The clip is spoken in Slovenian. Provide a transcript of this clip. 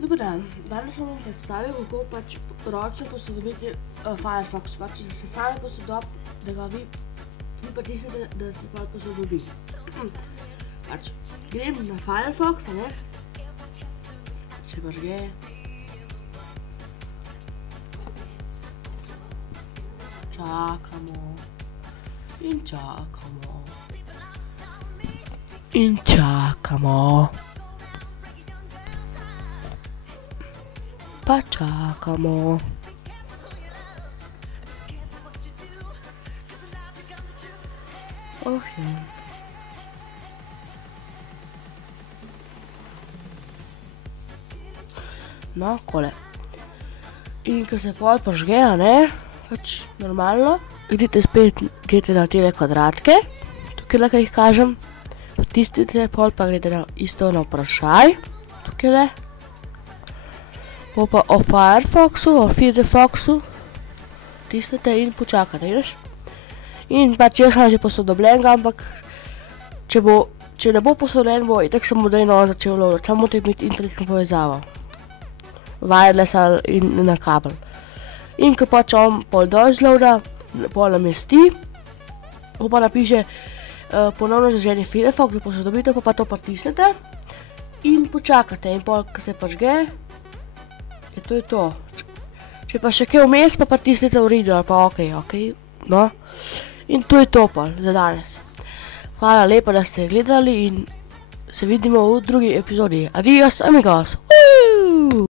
Dober dan, danes vam bom predstavil, kako pač ročno posodobiti Firefox. Pač za sestavljanje posodob, da ga vi pritisnete, da se pa posodobi. Pač grem na Firefox, ne? Se prižge. Čakamo. In čakamo. In čakamo. Pa čakamo. No, kole. In ko se pol prižge, ne, pač normalno, idite spet, greste na tele kvadratke, tukaj kaj jih kažem, potisnite, pol pa greste na isto na vprašaj, tukaj. Pa o Firefoxu, o Firefoxu, tisnete in počakate, vidiš? In pač jaz sem že posodobljenega, ampak če ne bo posodobljen, bo itak samo dejno začel loadati, samo morate imeti internetno povezavo. Wireless in na kabel. In ko pač on pol dol zloada, pol namesti, pa napiše ponovno zaženi Firefox, da posodobite, pa to pritisnete in počakate. In pol, ko se prižge, to je to. Če pa še kaj vmes, pa pritisnite v redu ali pa ok, no. In to je to pa za danes. Hvala lepa, da ste gledali in se vidimo v drugi epizodi. Adios, amigos!